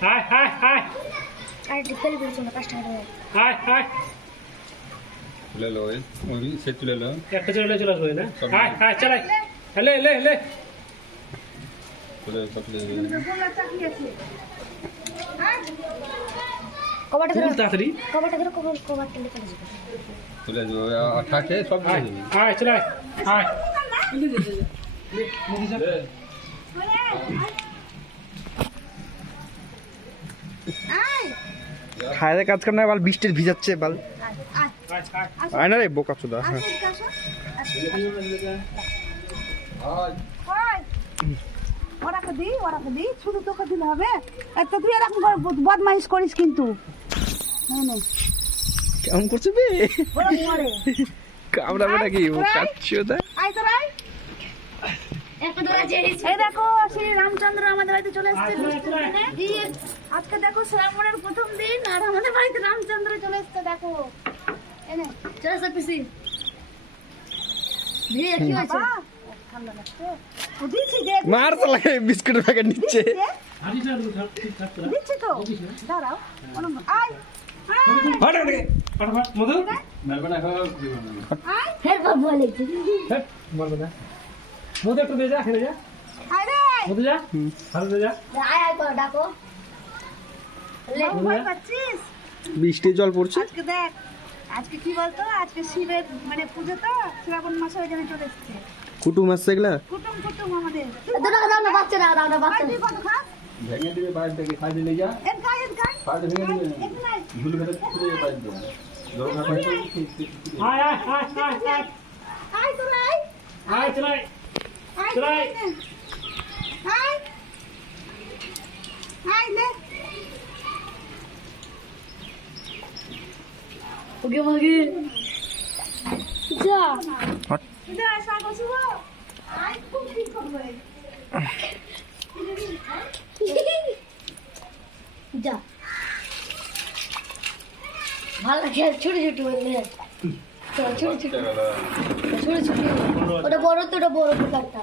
High হাই high আর ডিপেল বলছো না কাস্টমার হাই হাই তুলে লো ওই সে তুলে লো একটা চলে চলে আসবে না হাই হাই চালাই হেলে হেলে হেলে তুলে সব তুলে কবাটা তুল তাড়াতাড়ি কবাটা করে কবাটা লেখা যাবে তুলে যাবে আঠাকে সব হাই তুলে যাবে হাই চালাই হাই খায়রে কাজ করনা বাল বৃষ্টির ভিজাচ্ছে বাল হাই হাই আয় না রে বোকা চোদা হ্যাঁ ওরাকে দি শুধু তোকে দিলে হবে তো তুই এরকম বদমাইশ করিস কিন্তু কেমন করছে বে ওরকম করে কামড়াবে নাকি বোকা চোদা আয় তো রাই একটা ধরে চেরিস এই দেখো শ্রী রামচন্দ্র আমাদের বাড়িতে চলে এসেছে দিয়ে আজকে দেখো শ্রাবণের প্রথম দিন আর আমাদের বাড়িতে রামচন্দ্র চলে এসেছে দেখো এনে চলে সব পিসি দিয়ে কি হয়েছে ঠান্ডা লাগছে ও দিচ্ছি দে মার তো লাগে বিস্কুটের প্যাকেট নিচ্ছে হাজি স্যার ঠিক থাক তোরা দিচ্ছি তো দাঁড়াও আয় হট হট ফটাফট মধু মেলবে না হোক আয় ফের বাবু বলেছে হট বলবে না মধু একটু দে যা খেলে যা আয় রে মধু যা ভালো দে যা আয় আয় করে ডাকো লে ভয় পাচ্ছিস বৃষ্টির জল পড়ছে আজকে দেখ আজকে কি বলতো আজকে শিবের মানে পুজো তো শ্রাবণ মাসে ওই জন্য চলে এসেছে কুটুম আসছে এগুলা কুটুম আমাদের দাও দাও না বাচ্চা দাও দাও বাচ্চা তুই কত খাস ভেঙে দিবে বাইরে থেকে খাই দিলে যা এর গায়ে বাইরে ভেঙে দিবে একটু নাই ঝুল ভেতর তুলে বাইরে দেবে জোর না পাই হাই হাই হাই হাই হাই আয় তো নাই হাই চালাই আয় চলাই। আয় আয় নে ওকে মাগি যা এটা আসা গছিব আয় খুব ঠিক করবে যা ভালো লাগে ছোট ছোট বললে ছোট ছোট ছোট ছোট ওটা বড় তো ওটা বড় কাটটা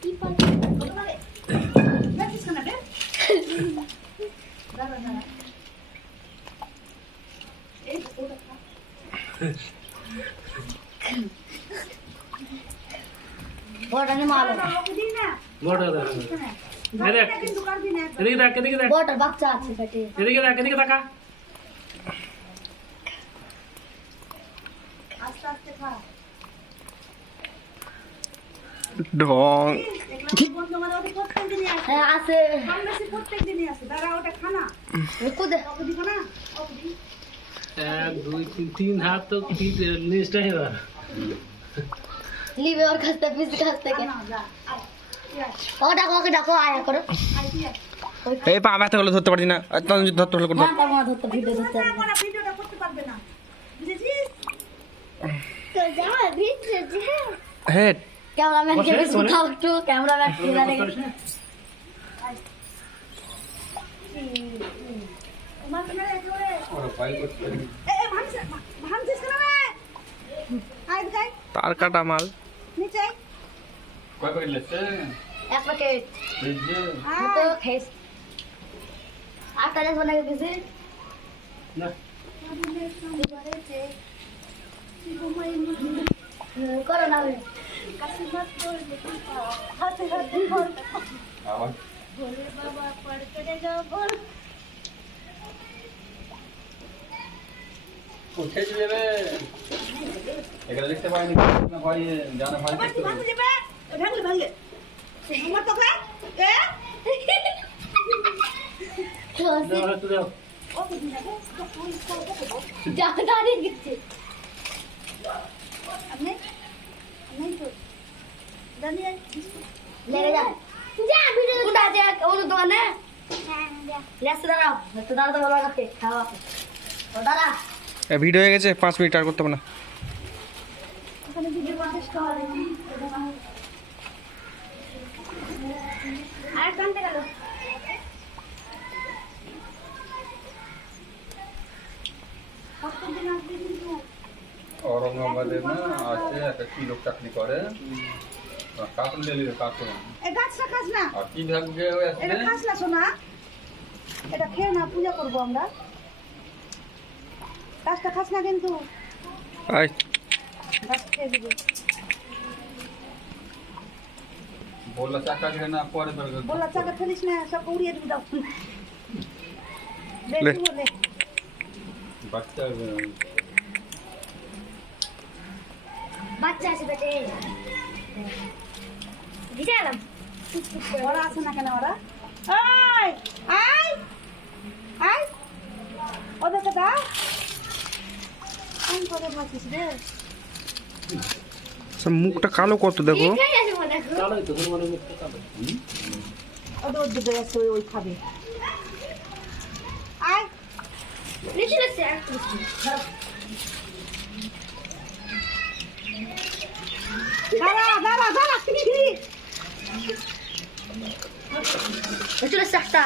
কি পারে যাচ্ছিস না রে দাঁড়া এই ওটা খা বড়টা নিয়ে মারো ওকে দি না বড় দে না দেখ কিন্তু করবি না এদিকে দেখ এদিকে দেখ বড়টার বাচ্চা আছে পেটে এদিকে দেখ এদিকে তাকা আস্তে আস্তে খা ঢং এগুলো বন্ধু আমাদের ওদের প্রত্যেকদিনই আসে হ্যাঁ আছে কম বেশি প্রত্যেকদিনই আসে দাঁড়া ওটা খানা কুদে ওকে দিব না ওকে দি 1 2 3 হাত তো কি লিস্টটা है লিবে ওর কাছ থেকে পিস কাছ থেকে না যা আয় তুই আয় ও ডাকো ডাকো আয়া করো আয় তুই আয় এই পা ব্যথা হলে ধরতে পারছি না আর তখন যদি ধরতে হলে করবো হ্যাঁ তার মা ধরতে ভিডিও ধরতে না করা ভিডিওটা করতে পারবে না বুঝেছিস তো যা ভিডিও যে হেড ক্যামেরাম্যান কে বসে, কোথাও একটু ক্যামেরাম্যান কি জানে তোমার কেন একেবারে ওরা ফাইল করতে এ ভাঙছিস কেন রে আয় গাই তার কাটা মাল নিচে আয় কয় করে লেছে এক প্যাকেট বুঝছে তো খেস আর কাজ বানাই দিছি না করো না আবার উঠে যাবে এগুলো দেখতে পাইনি না ভাই জানা ভাই আবার তুই ভাঙে যাবে ভাঙলে ভাঙলে আমার তো খা এ দাও একটু দাও ওকে দি না যা দাঁড়িয়ে গেছে আমি তো দাঁড়িয়ে লেগে যা যা ভিডিও কোনটা আছে ওর দোকানে লেস দাঁড়াও তো দাঁড়াতে বলো কাছে খাওয়া ও দাঁড়া ভিডিও হয়ে গেছে 5 মিনিট আর করতে হবে না ওখানে ভিডিও শেষ করা আর কানতে গেল কতদিন আসবে কিন্তু औरंगाबादে না আছে একটা কি লোক চাকরি করে কার্টুন দিয়ে দিবে কার্টুন এই গাছটা খাস না, আর কি ভাগ্যে হয়ে এটা আসছে খাস না সোনা, এটা খেয়ে না, পূজা করবো আমরা। গাছটা খাস না কিন্তু, আয় গাছ খেয়ে দিবি। বললা চাকা দিয়ে না পরে বের বললা চাকা ফেলিস না, সব উড়িয়ে দিবি দাও। লে। বেশি বলে বাচ্চা বাচ্চা আছে বেটে দিতে এলাম ওরা আছে না কেন ওরা? আয় আয় আয়, ওদেরকে দাও। কোন করে ভাবছিস রে? সব মুখটা কালো কত দেখো। ঠিক আছে মনে দেখো কালোই তো হনুমানের মুখটা কালো। ওদের দুটো আছে, ওই খাবে। আয় নিচে লাগছে আর দাঁড়া দাঁড়া দাঁড়া, নিচে লাগছে একটা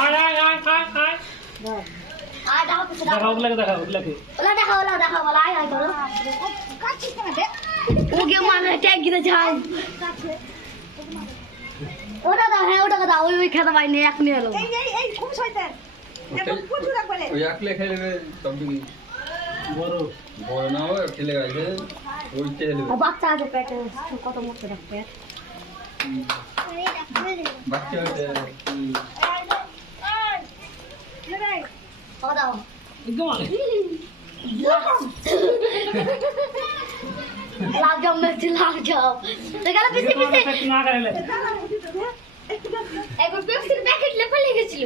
আয় আয় আয় আয় আয় আর দেখো কিছু দেখা ওগুলাকে দেখা ওগুলাকে ওলা দেখো বলা আয় আয় করো কাছিস কেন রে? ও গে মানে ট্যাগ গিয়ে যায় কাছে ওটা দাও, হ্যাঁ ওটা দাও, ওই খেতে পাইনি এক নিয়ে এলো এই এই এই খুব শয়তান, এখন প্রচুর একবারে। ওই একলে খেলে সব দিন বড় বড় না হয় খেলে গেছে ওই খেলে আর বাচ্চা আছে পেটে কত মোটা দেখতে বাচ্চা হয়েছে ও দাও একদম আগে লাগ যাও মেছি লাগ যাও দেখালে পিছে পিছে না করে একবার পেপসির প্যাকেট লেপে লেগেছিল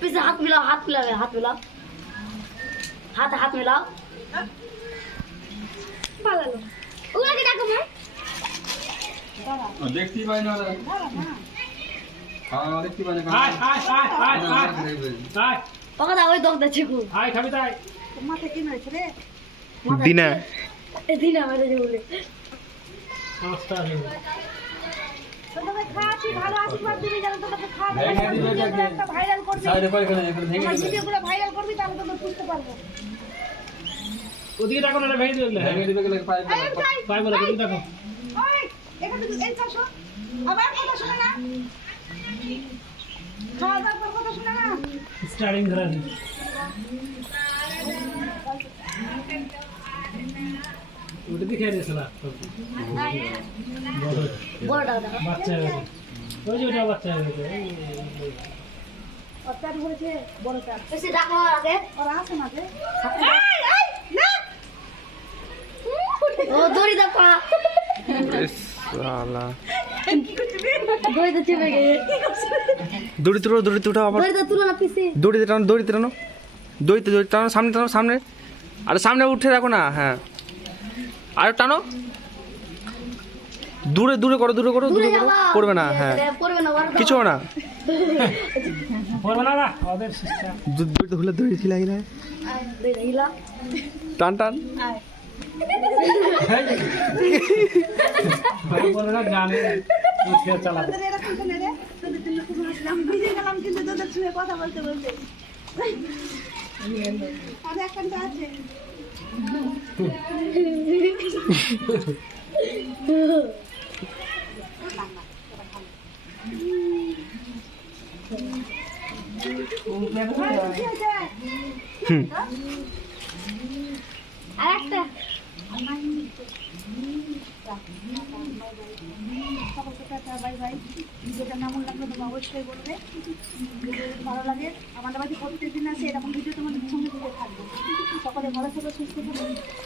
পিছে হাত মিলাও হাত মিলাও পালালো ওগুলোকে ডাকো ভাই দেখতেই পাই না খাওয়া দেখতে পাই না আয় আয় আয় আয় আয় আয় ওকে দাও ওই দোক দিচ্ছে খুব আয় খাবি তাই মাথায় কি হয়েছে রে? দিনা এদিন আমাদের বলে পাঁচটা আছে তোকে খাওয়াচ্ছি, ভালো আশীর্বাদ দিবি, যেন তোকে খাওয়াতে ভেঙে পারি। দিবে ভিডিওগুলো একটা ভাইরাল করবি, সাইডে পাই করে এখন ভেঙে আমার দিবে ভিডিওগুলো ভাইরাল করবি, তাহলে তোকে বুঝতে পারবো। ওদিকে দেখো না ভেঙে দিলে ভেঙে দিবে গেলে পাই এই, যাই। পাই বলে ওদিকে দেখো ওই, এখানে তুই এই চাষো, আমার কথা শোনে না, খাওয়া দাওয়ার পর কথা শোনে না। স্টার্টিং ধরা দিই ওটা দেখে দিয়েছিল বড়টা দেখো বাচ্চা হয়ে গেছে ওই যে ওটা বাচ্চা হয়ে গেছে অত্যাচার হয়েছে বড়টা, বেশি ডাকো আগে ওরা আছে না যে। ও দড়ি দা পা সালা দড়ি তো চেপে গেছে দড়িতে উঠাও আবার। দড়ি তো তুলো না পিছে দড়িতে টানো সামনে আরে সামনে উঠে রাখো না। হ্যাঁ আর টানো, দূরে করো দূরে যাবা করবে না। হ্যাঁ পড়বে না ওর কিছু হবে না। পড়বে না না ওদের সিস্টেম দড়িতে খুলে দড়ি ছিল হিলা টান বলে না জানে মুখে চালাবে তোদের এরকম কেন রে? তোদের জন্য খুব হাসলাম, ভিজে গেলাম কিন্তু তোদের ছুঁয়ে কথা বলতে আর একখানটা আছে। কি হয়েছে? আর একটা সকলকে টাটা, বাই বাই। ভিডিওটা কেমন লাগলো তোমরা অবশ্যই বলবে। ভিডিও যদি ভালো লাগে, আমাদের বাড়িতে প্রত্যেকদিন আছে এরকম ভিডিও তোমাদের সঙ্গে দিতে থাকবে। সকলে ভালো থেকো, সুস্থ থেকো।